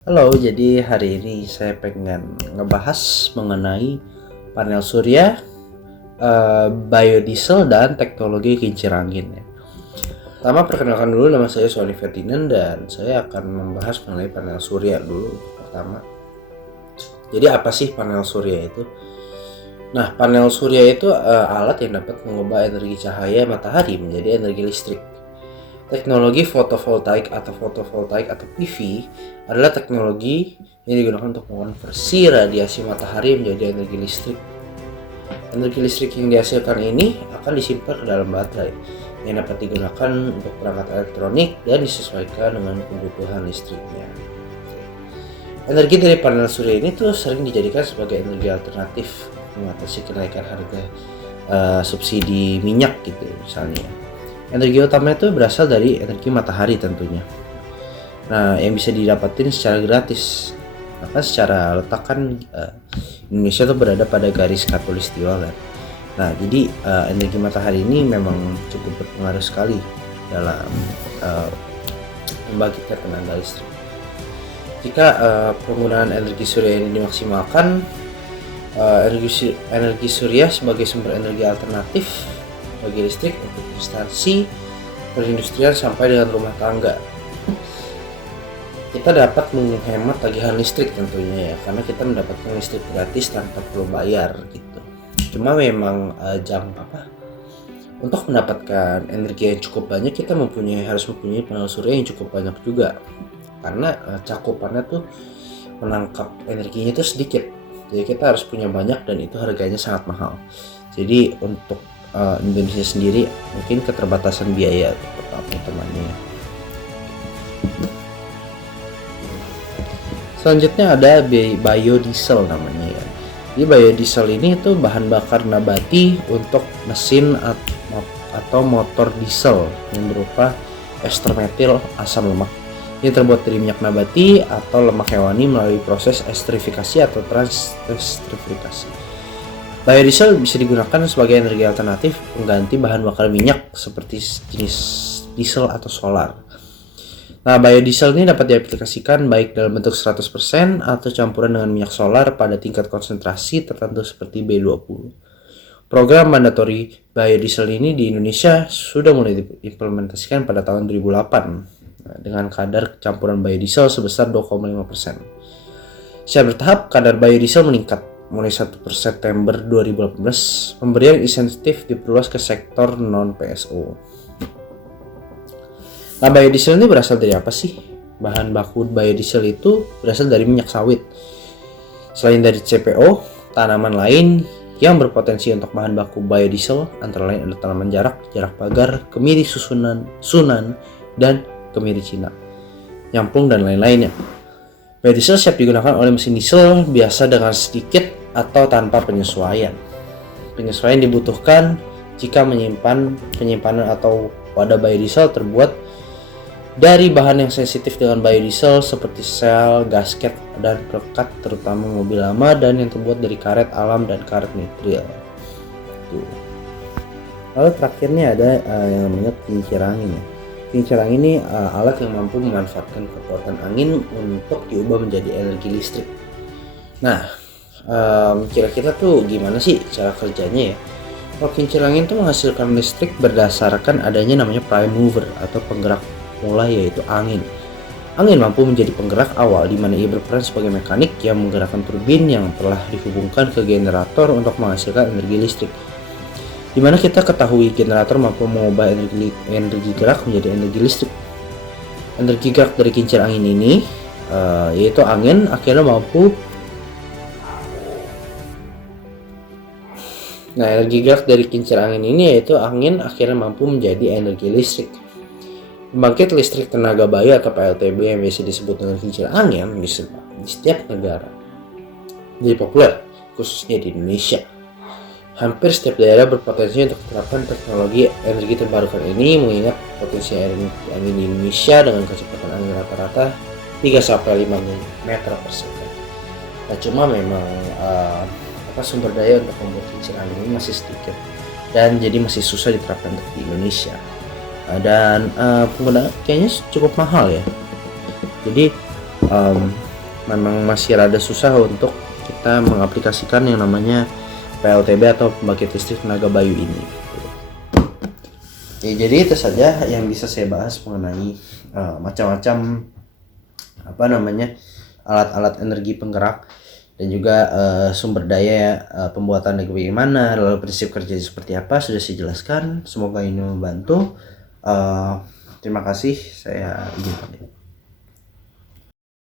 Halo, jadi hari ini saya pengen ngebahas mengenai panel surya, biodiesel dan teknologi kincir angin ya. Pertama perkenalkan dulu, nama saya Sony Ferdinand dan saya akan membahas mengenai panel surya dulu pertama. Jadi apa sih panel surya itu? Nah, panel surya itu alat yang dapat mengubah energi cahaya matahari menjadi energi listrik. Teknologi fotovoltaik atau PV adalah teknologi yang digunakan untuk mengonversi radiasi matahari menjadi energi listrik. Energi listrik yang dihasilkan ini akan disimpan ke dalam baterai yang dapat digunakan untuk perangkat elektronik dan disesuaikan dengan kebutuhan listriknya. Energi dari panel surya ini tuh sering dijadikan sebagai energi alternatif mengatasi kenaikan harga subsidi minyak gitu misalnya. Energi utama itu berasal dari energi matahari tentunya. Nah, yang bisa didapatin secara gratis. Maka secara letak kan Indonesia tuh berada pada garis khatulistiwa kan. Nah, jadi energi matahari ini memang cukup berpengaruh sekali dalam membangkitkan tenaga listrik. Jika penggunaan energi surya ini dimaksimalkan, energi surya sebagai sumber energi alternatif bagi listrik untuk instansi perindustrian sampai dengan rumah tangga. Kita dapat menghemat tagihan listrik tentunya ya, karena kita mendapatkan listrik gratis tanpa perlu bayar gitu. Cuma memang untuk mendapatkan energi yang cukup banyak kita harus mempunyai panel surya yang cukup banyak juga, karena cakupannya tuh menangkap energinya itu sedikit. Jadi kita harus punya banyak dan itu harganya sangat mahal. Jadi untuk Indonesia sendiri mungkin keterbatasan biaya teman-temannya. Selanjutnya ada biodiesel namanya ya. Jadi biodiesel ini itu bahan bakar nabati untuk mesin atau motor diesel yang berupa ester metil asam lemak. Ini terbuat dari minyak nabati atau lemak hewani melalui proses esterifikasi atau transesterifikasi. Biodiesel bisa digunakan sebagai energi alternatif pengganti bahan bakar minyak seperti jenis diesel atau solar. Nah, biodiesel ini dapat diaplikasikan baik dalam bentuk 100% atau campuran dengan minyak solar pada tingkat konsentrasi tertentu seperti B20. Program mandatory biodiesel ini di Indonesia sudah mulai diimplementasikan pada tahun 2008 dengan kadar campuran biodiesel sebesar 2,5%. Secara bertahap, kadar biodiesel meningkat. Mulai 1 September 2018, pemberian insentif diperluas ke sektor non-PSO. Nah, biodiesel ini berasal dari apa sih? Bahan baku biodiesel itu berasal dari minyak sawit. Selain dari CPO, tanaman lain yang berpotensi untuk bahan baku biodiesel antara lain ada tanaman jarak pagar, kemiri sunan, dan kemiri Cina, nyamplung dan lain-lainnya. Biodiesel siap digunakan oleh mesin diesel biasa dengan sedikit atau tanpa penyesuaian. Penyesuaian dibutuhkan jika penyimpanan atau wadah biodiesel terbuat dari bahan yang sensitif dengan biodiesel seperti sel, gasket, dan perekat terutama mobil lama dan yang terbuat dari karet alam dan karet nitril. Lalu terakhirnya ada yang namanya kincir angin ya. Kincir angin ini alat yang mampu memanfaatkan kekuatan angin untuk diubah menjadi energi listrik. Nah, kira-kira tuh gimana sih cara kerjanya ya? Kalau kincir angin tuh menghasilkan listrik berdasarkan adanya namanya prime mover atau penggerak mulai, yaitu angin. Angin mampu menjadi penggerak awal di mana ia berperan sebagai mekanik yang menggerakkan turbin yang telah dihubungkan ke generator untuk menghasilkan energi listrik. Di mana kita ketahui generator mampu mengubah energi gerak menjadi energi listrik. Energi gerak dari kincir angin ini yaitu angin akhirnya mampu energi gerak dari kincir angin ini yaitu angin akhirnya mampu menjadi energi listrik. Pembangkit listrik tenaga bayu atau PLTB yang biasa disebut dengan kincir angin di setiap negara jadi populer, khususnya di Indonesia. Hampir setiap daerah berpotensi untuk menerapkan teknologi energi terbarukan ini, mengingat potensi energi angin di Indonesia dengan kecepatan angin rata-rata 3-5 meter per second. Nah, cuma memang sumber daya untuk membuat kincir angin ini masih sedikit dan jadi masih susah diterapkan untuk di Indonesia. Dan penggunaan kayaknya cukup mahal ya. Jadi memang masih rada susah untuk kita mengaplikasikan yang namanya PLTB atau pembangkit listrik tenaga bayu ini. Ya, jadi itu saja yang bisa saya bahas mengenai macam-macam alat-alat energi penggerak dan juga sumber daya pembuatan bagaimana, lalu prinsip kerja seperti apa sudah saya jelaskan. Semoga ini membantu. Terima kasih, saya izin pamit.